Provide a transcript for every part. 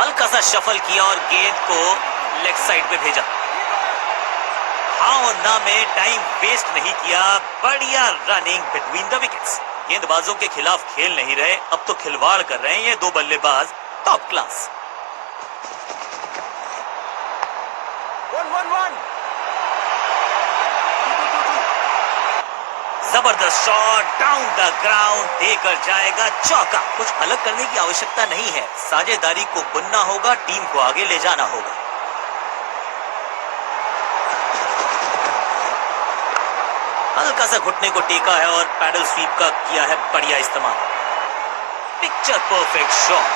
हल्का सा शफल किया और गेंद को लेग साइड पे भेजा। हाँ और ना में टाइम वेस्ट नहीं किया, बढ़िया रनिंग बिटवीन द विकेट्स। गेंदबाजों के खिलाफ खेल नहीं रहे, अब तो खिलवाड़ कर रहे हैं ये दो बल्लेबाज, टॉप क्लास। 1-1-1। जबरदस्त शॉट डाउन द ग्राउंड, देकर जाएगा चौका। कुछ अलग करने की आवश्यकता नहीं है, साझेदारी को बुनना होगा, टीम को आगे ले जाना होगा। हल्का सा घुटने को टेका है और पैडल स्वीप का किया है बढ़िया इस्तेमाल। Picture perfect shot.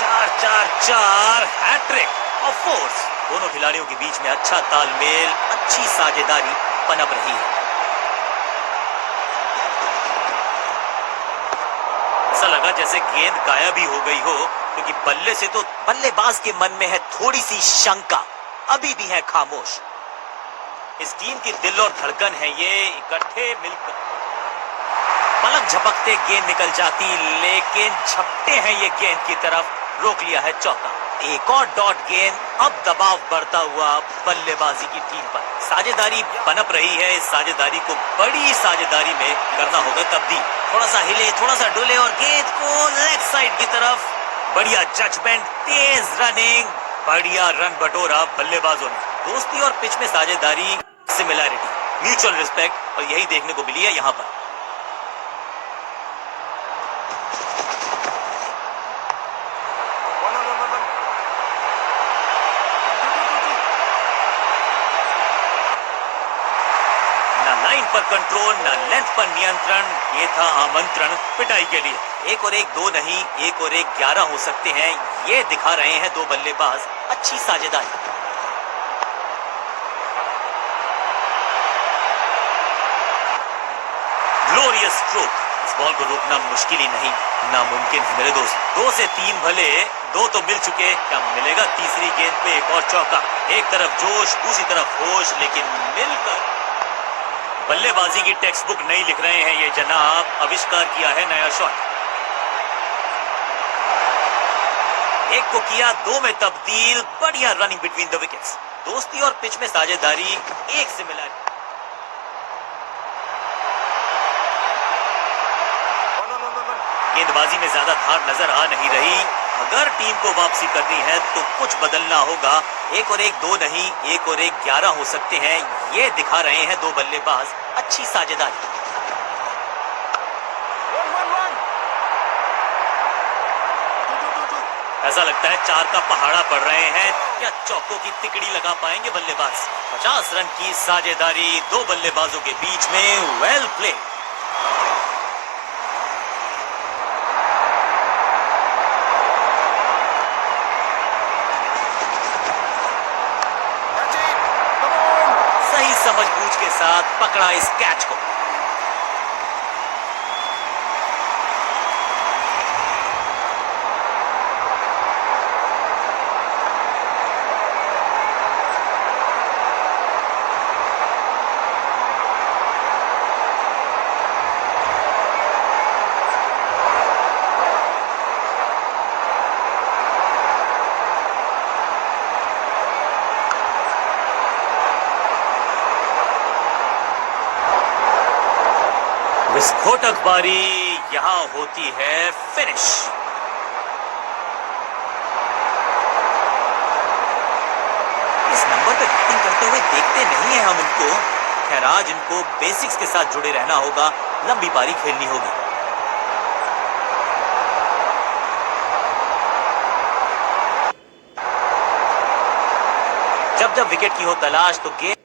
4-4-4 hat trick of fours. दोनों खिलाड़ियों के बीच में अच्छा तालमेल, अच्छी साझेदारी पनप रही है। ऐसा लगा जैसे गेंद गायब ही हो गई हो, क्योंकि बल्ले से तो बल्लेबाज के मन में है थोड़ी सी शंका, अभी भी है खामोश। इस टीम की दिल और धड़कन है ये, इकट्ठे मिलकर पलक झपकते गेंद निकल जाती, लेकिन झपटे हैं ये गेंद की तरफ, रोक लिया है चौका। एक और डॉट गेंद, अब दबाव बढ़ता हुआ बल्लेबाजी की टीम पर। साझेदारी पनप रही है, इस साझेदारी को बड़ी साझेदारी में करना होगा तब्दील। थोड़ा सा हिले, थोड़ा सा डुले और गेंद को लेग साइड की तरफ, बढ़िया जजमेंट, तेज रनिंग, बढ़िया रन बटोरा बल्लेबाजों ने। दोस्ती और पिच में साझेदारी, सिमिलैरिटी, म्यूचुअल रिस्पेक्ट, और यही देखने को मिली है यहाँ पर। लाइन पर कंट्रोल, ना लेंथ पर नियंत्रण, ये था आमंत्रण पिटाई के लिए। 1 और 1 2 नहीं, 1 और 1 11 हो सकते हैं, ये दिखा रहे हैं दो बल्लेबाज, अच्छी साझेदारी। Glorious stroke. इस बॉल को रोकना मुश्किल ही नहीं, नामुमकिन है मेरे दोस्त। 2 से 3 भले, 2 तो मिल चुके, क्या मिलेगा तीसरी गेंद पे एक और चौका। एक तरफ जोश, दूसरी तरफ होश, लेकिन मिलकर बल्लेबाजी की टेक्स्ट बुक नहीं लिख रहे हैं ये जनाब, आविष्कार किया है नया शॉट। एक को किया 2 में तब्दील, बढ़िया रनिंग बिटवीन द विकेट्स। दोस्ती और पिच में साझेदारी एक सिमिलर। गेंदबाजी में ज्यादा धार नजर आ नहीं रही, अगर टीम को वापसी करनी है तो कुछ बदलना होगा। 1 और 1 2 नहीं, 1 और 1 11 हो सकते हैं, ये दिखा रहे हैं दो बल्लेबाज, अच्छी साझेदारी। ऐसा लगता है 4 का पहाड़ा पड़ रहे हैं, क्या चौकों की तिकड़ी लगा पाएंगे बल्लेबाज। 50 रन की साझेदारी दो बल्लेबाजों के बीच में, वेल प्ले। समझबूझ के साथ पकड़ा इस कैच को। विस्फोटक बारी यहां होती है फिनिश। इस नंबर पे बैटिंग करते हुए देखते नहीं है हम इनको। खैर आज इनको बेसिक्स के साथ जुड़े रहना होगा, लंबी पारी खेलनी होगी। जब जब विकेट की हो तलाश तो गेंद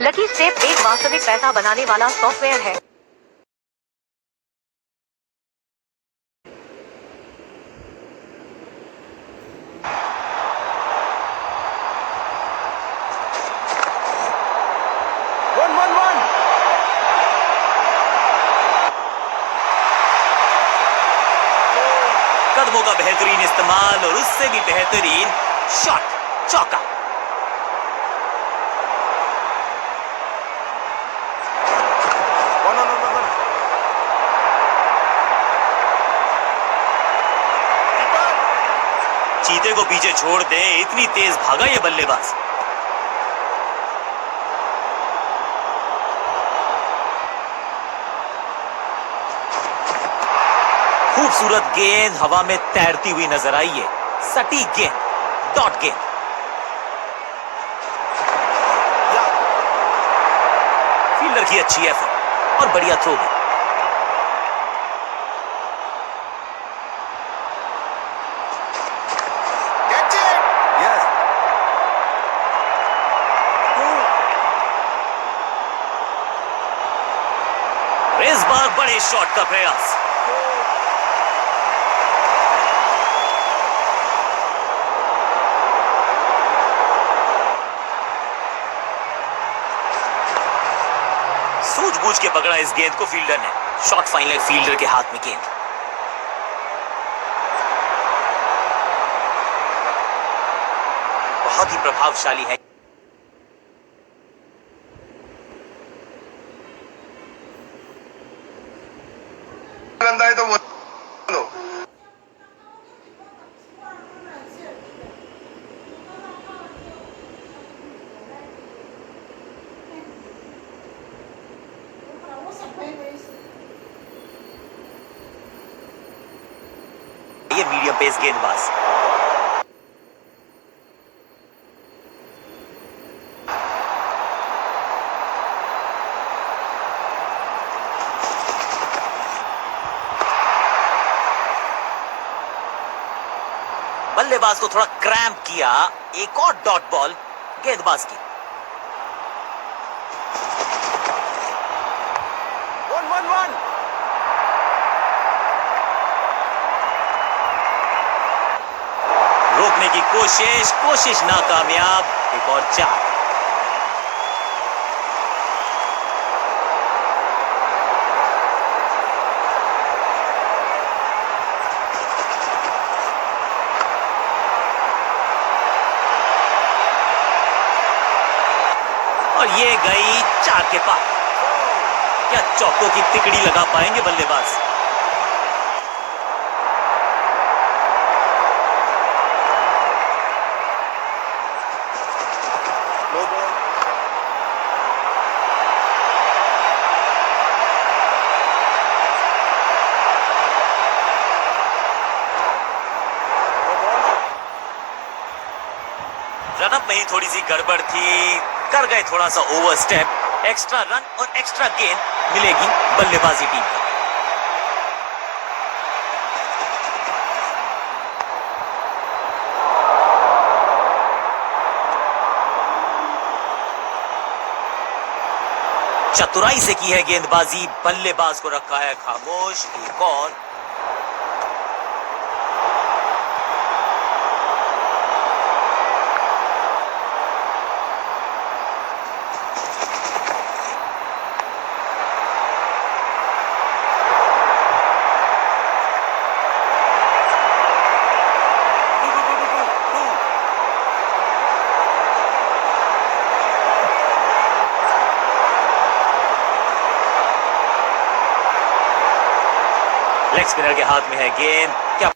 लकी स्टेप एक वास्तविक पैसा बनाने वाला सॉफ्टवेयर है। कदमों का बेहतरीन इस्तेमाल और उससे भी बेहतरीन शॉट, चौका। चीते को पीछे छोड़ दे, इतनी तेज भागा ये बल्लेबाज। खूबसूरत गेंद हवा में तैरती हुई नजर आई है। सटीक गेंद, डॉट गेंद। फील्डर की अच्छी एफर्ट और बढ़िया थ्रो भी। इस बार बड़े शॉट का प्रयास। सूझबूझ के पकड़ा इस गेंद को फील्डर ने। शॉट फाइन लेग फील्डर के हाथ में गेंद। बहुत ही प्रभावशाली है। गंदा है तो वो लो। ये मीडियम पेस गेंदबाज। बल्लेबाज को थोड़ा क्रैम्प किया। एक और डॉट बॉल गेंदबाज की। 1-1-1। रोकने की कोशिश नाकामयाब। एक और 4। और ये गई 4 के पार। क्या चौकों की तिकड़ी लगा पाएंगे बल्लेबाज? No ball. रनअप में ही थोड़ी सी गड़बड़ थी, कर गए थोड़ा सा ओवर स्टेप। एक्स्ट्रा रन और एक्स्ट्रा गेंद मिलेगी बल्लेबाजी टीम को। चतुराई से की है गेंदबाजी, बल्लेबाज को रखा है खामोश। एक और। लेग स्पिनर के हाथ में है गेंद। क्या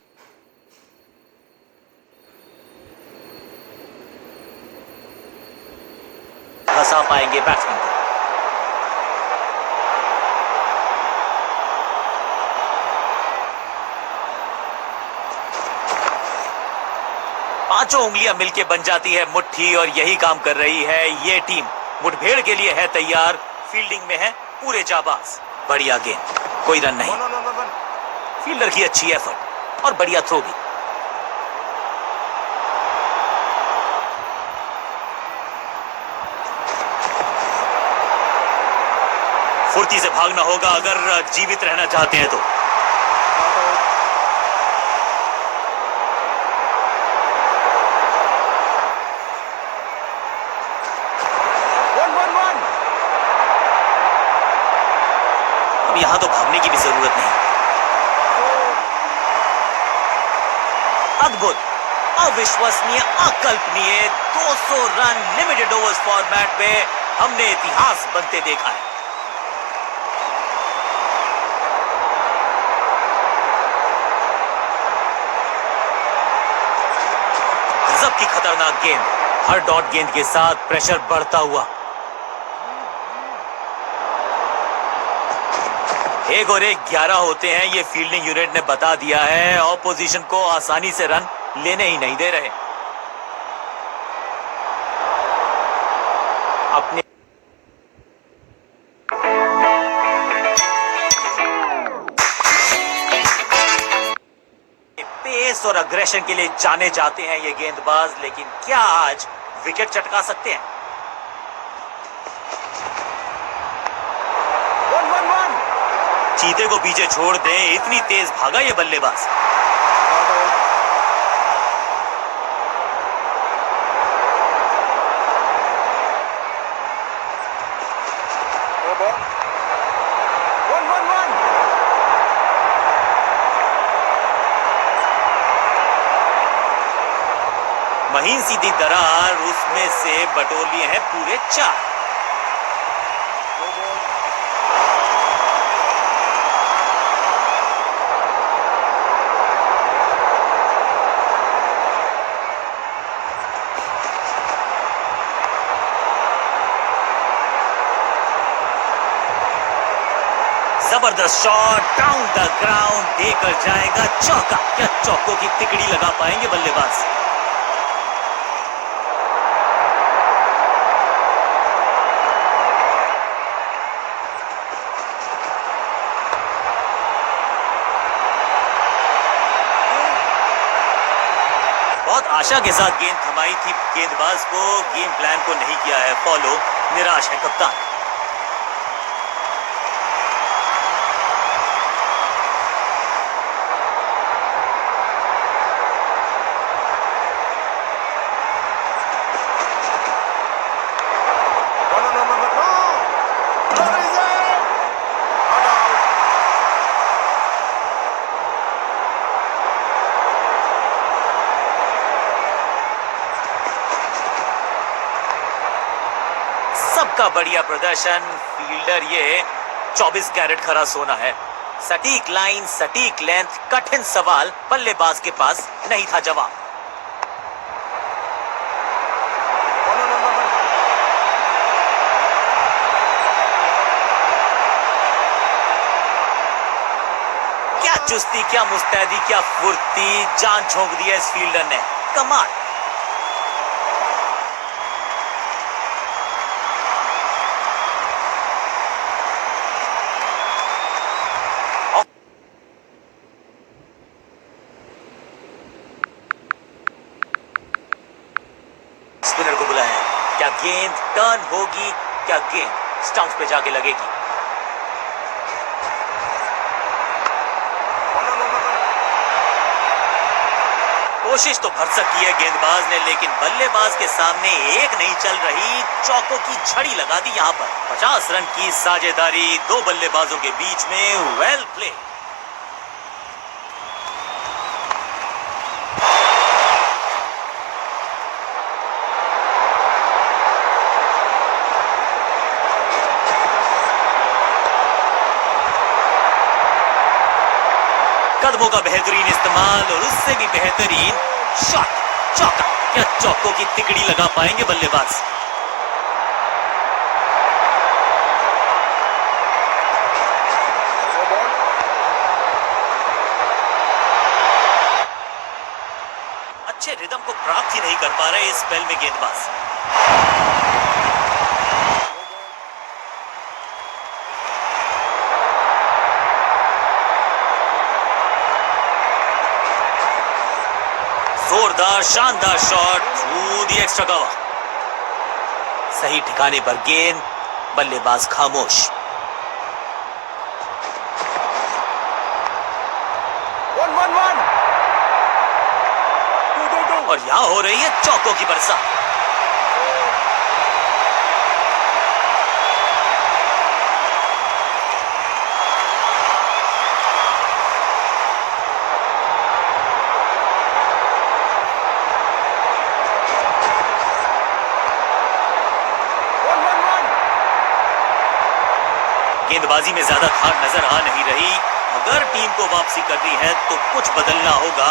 फंसा पाएंगे बैट्समैन को? पांचों उंगलियां मिलके बन जाती है मुट्ठी, और यही काम कर रही है ये टीम। मुठभेड़ के लिए है तैयार। फील्डिंग में है पूरे जाबाज। बढ़िया गेंद, कोई रन नहीं। फील्डर की अच्छी एफर्ट और बढ़िया थ्रो भी। फुर्ती से भागना होगा अगर जीवित रहना चाहते हैं तो। अब यहां तो भागने की भी जरूरत नहीं। अद्भुत, अविश्वसनीय, अकल्पनीय 200 रन लिमिटेड ओवर्स फॉर्मेट में हमने इतिहास बनते देखा है। गजब की खतरनाक गेंद, हर डॉट गेंद के साथ प्रेशर बढ़ता हुआ। एक और एक 11 होते हैं, ये फील्डिंग यूनिट ने बता दिया है। ऑपोजिशन को आसानी से रन लेने ही नहीं दे रहे। अपने पेस और अग्रेशन के लिए जाने जाते हैं ये गेंदबाज, लेकिन क्या आज विकेट चटका सकते हैं? 1-1-1. चीते को पीछे छोड़ दें, इतनी तेज भागा ये बल्लेबाज। No ball. 1-1-1. महीन सीधी दरार, उसमें से बटोर लिए हैं पूरे 4। No ball. जबरदस्त शॉट डाउन द ग्राउंड, देकर जाएगा चौका। क्या चौकों की तिकड़ी लगा पाएंगे बल्लेबाज? बहुत आशा के साथ गेंद थमाई थी गेंदबाज को, गेम प्लान को नहीं किया है फॉलो, निराश है कप्तान। सबका बढ़िया प्रदर्शन, फील्डर ये 24 कैरेट खरा सोना है। सटीक लाइन, सटीक लेंथ, कठिन सवाल, बल्लेबाज के पास नहीं था जवाब। क्या चुस्ती, क्या मुस्तैदी, क्या फुर्ती, जान झोंक दिया इस फील्डर ने, कमाल। स्पिनर को बुलाया है, क्या गेंद टर्न होगी, क्या गेंद स्टंप पे जाके लगेगी? कोशिश तो भरसक की है गेंदबाज ने, लेकिन बल्लेबाज के सामने एक नहीं चल रही, चौकों की झड़ी लगा दी यहां पर। 50 रन की साझेदारी दो बल्लेबाजों के बीच में, वेल प्ले। कदमों का बेहतरीन इस्तेमाल और उससे भी बेहतरीन शॉट, चौका। क्या चौकों की तिकड़ी लगा पाएंगे बल्लेबाज? No ball. अच्छे रिदम को प्राप्त ही नहीं कर पा रहे इस स्पेल में गेंदबाज। जोरदार शानदार shot through the extra cover. सही ठिकाने पर गेंद, बल्लेबाज खामोश। 1-1-1. 2-2-2. और यहां हो रही है चौकों की बरसात। गेंदबाजी में ज्यादा धार नजर आ नहीं रही। अगर टीम को वापसी करनी है तो कुछ बदलना होगा।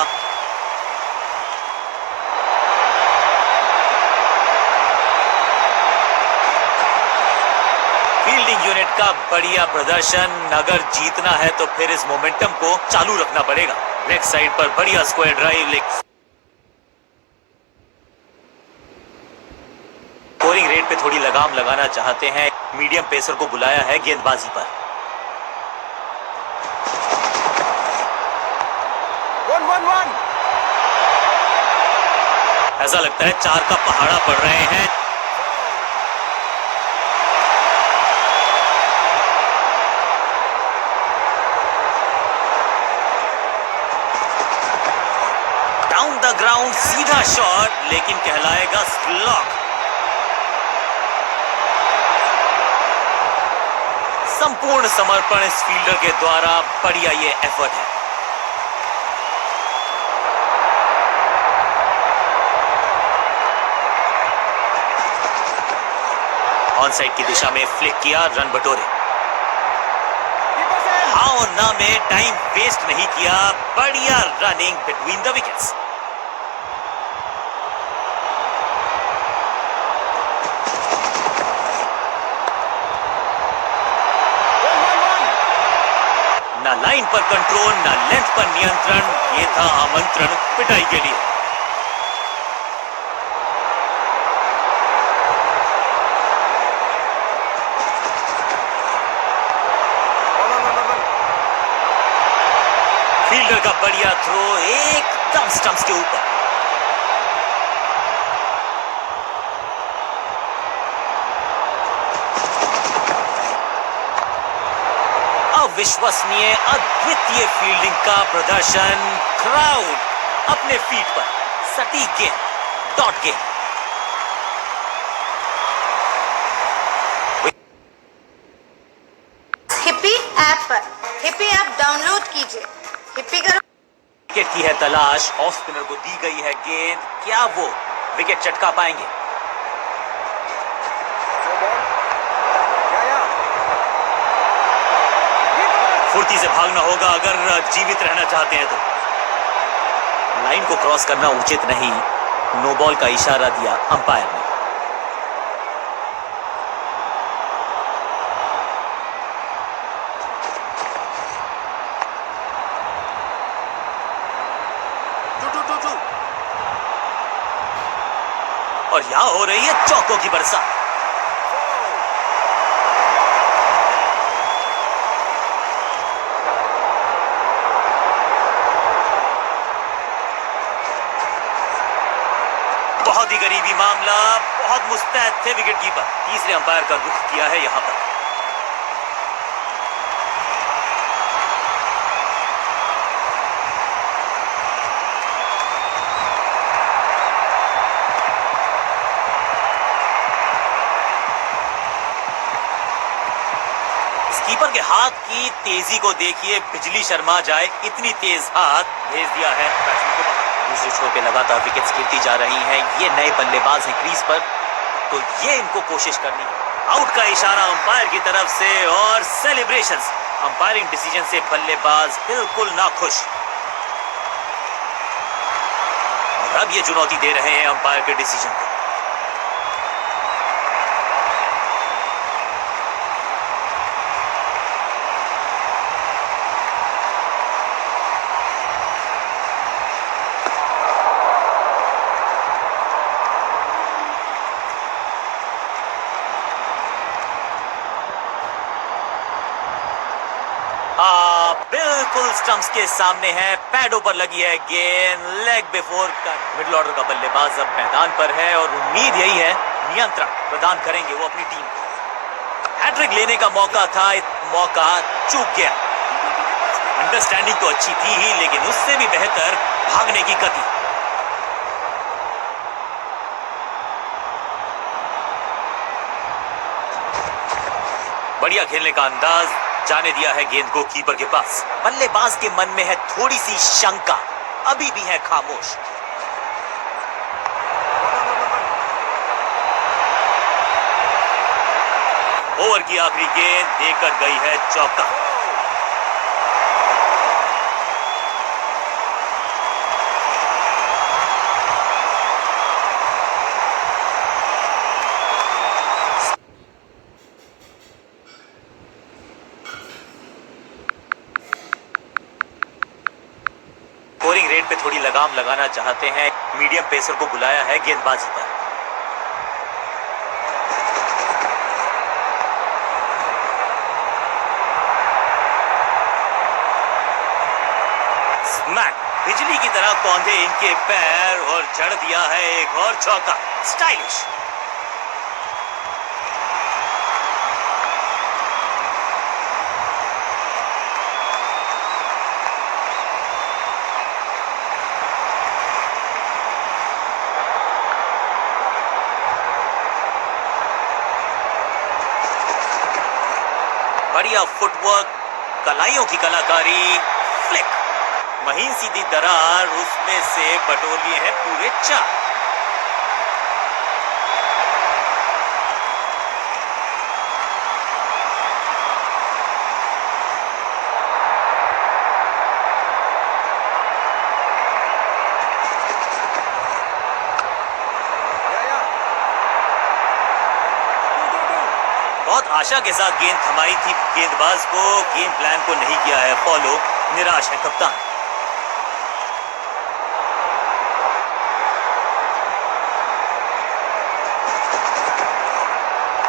फील्डिंग यूनिट का बढ़िया प्रदर्शन। अगर जीतना है तो फिर इस मोमेंटम को चालू रखना पड़ेगा। लेग साइड पर बढ़िया स्क्वायर ड्राइव। स्कोरिंग रेट पे थोड़ी लगाम लगाना चाहते हैं। मीडियम पेसर को बुलाया है गेंदबाजी पर। 1-1-1. ऐसा लगता है 4 का पहाड़ा पड़ रहे हैं। डाउन द ग्राउंड सीधा शॉट, लेकिन कहलाएगा स्लॉग। संपूर्ण समर्पण इस फील्डर के द्वारा। बढ़िया ये एफर्ट है। ऑन साइड की दिशा में फ्लिक किया, रन बटोरे। हाँ और ना में टाइम वेस्ट नहीं किया। बढ़िया रनिंग बिटवीन द विकेट्स। ना लाइन पर कंट्रोल, ना लेंथ पर नियंत्रण। ये था आमंत्रण पिटाई के लिए। फील्डर का बढ़िया थ्रो एकदम स्टंप्स के ऊपर। अविश्वसनीय अद्वितीय फील्डिंग का प्रदर्शन। क्राउड अपने फीट पर। सटीक गेंद, डॉट गेंद। हिप्पी ऐप पर हिप्पी ऐप डाउनलोड कीजिए। हिप्पी करो। विकेट की है तलाश। ऑफ स्पिनर को दी गई है गेंद। क्या वो विकेट चटका पाएंगे? No ball. Yeah. फुर्ती से भागना होगा अगर जीवित रहना चाहते हैं तो। लाइन को क्रॉस करना उचित नहीं। नो बॉल का इशारा दिया अंपायर ने। और यहां हो रही है चौकों की बरसात। बहुत ही गरीबी मामला। बहुत मुस्तैद थे विकेट कीपर। तीसरे अंपायर का रुख किया है यहां पर। कीपर के हाथ की तेजी को देखिए, बिजली शर्मा जाए इतनी तेज हाथ भेज दिया है बैट्समैन को बाहर। दूसरे छोर पे लगातार विकेट्स गिरती जा रही हैं। ये नए बल्लेबाज हैं क्रीज पर, तो ये इनको कोशिश करनी है। आउट का इशारा अंपायर की तरफ से और सेलिब्रेशंस। अंपायरिंग डिसीजन से बल्लेबाज बिल्कुल नाखुश। और अब ये चुनौती दे रहे हैं अंपायर के डिसीजन को। बिल्कुल स्टंप्स के सामने है। पैडों पर लगी है गेंद। Leg before cut. Middle order का बल्लेबाज अब मैदान पर है और उम्मीद यही है नियंत्रण प्रदान करेंगे वो अपनी टीम को। हैट्रिक लेने का मौका था, मौका चूक गया। अंडरस्टैंडिंग तो अच्छी थी ही, लेकिन उससे भी बेहतर भागने की गति। बढ़िया खेलने का अंदाज। जाने दिया है गेंद को कीपर के पास। बल्लेबाज के मन में है थोड़ी सी शंका, अभी भी है खामोश। ओवर की आखिरी गेंद देकर गई है चौका। लगाम लगाना चाहते हैं। मीडियम पेसर को बुलाया है गेंदबाजी पर। स्मैक, बिजली की तरह कौंधे इनके पैर और जड़ दिया है एक और चौका। स्टाइलिश। बढ़िया फुटवर्क, कलाइयों की कलाकारी, फ्लिक, महीन सीधी दरार, उसमें से बटोर लिए हैं पूरे 4। बहुत आशा के साथ गेंद थमाई थी गेंदबाज को, गेम प्लान को नहीं किया है फॉलो, निराश है कप्तान।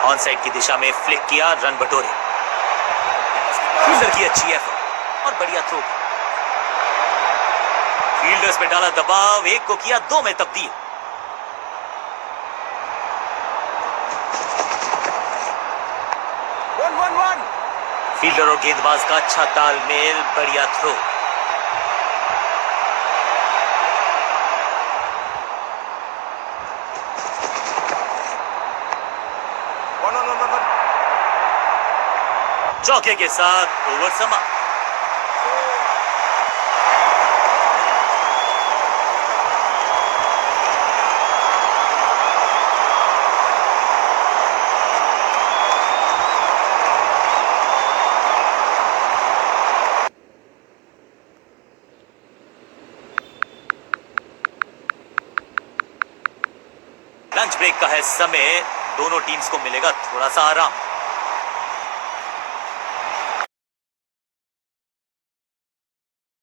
ऑन साइड की दिशा में फ्लिक किया, रन बटोरे। फील्डर की अच्छी एफर्ट और बढ़िया थ्रो। फील्डर्स पे डाला दबाव, एक को किया 2 में तब्दील। फील्डर और गेंदबाज का अच्छा तालमेल, बढ़िया थ्रो। चौके के साथ ओवर समाप्त। लंच ब्रेक का है समय, दोनों टीम्स को मिलेगा थोड़ा सा आराम।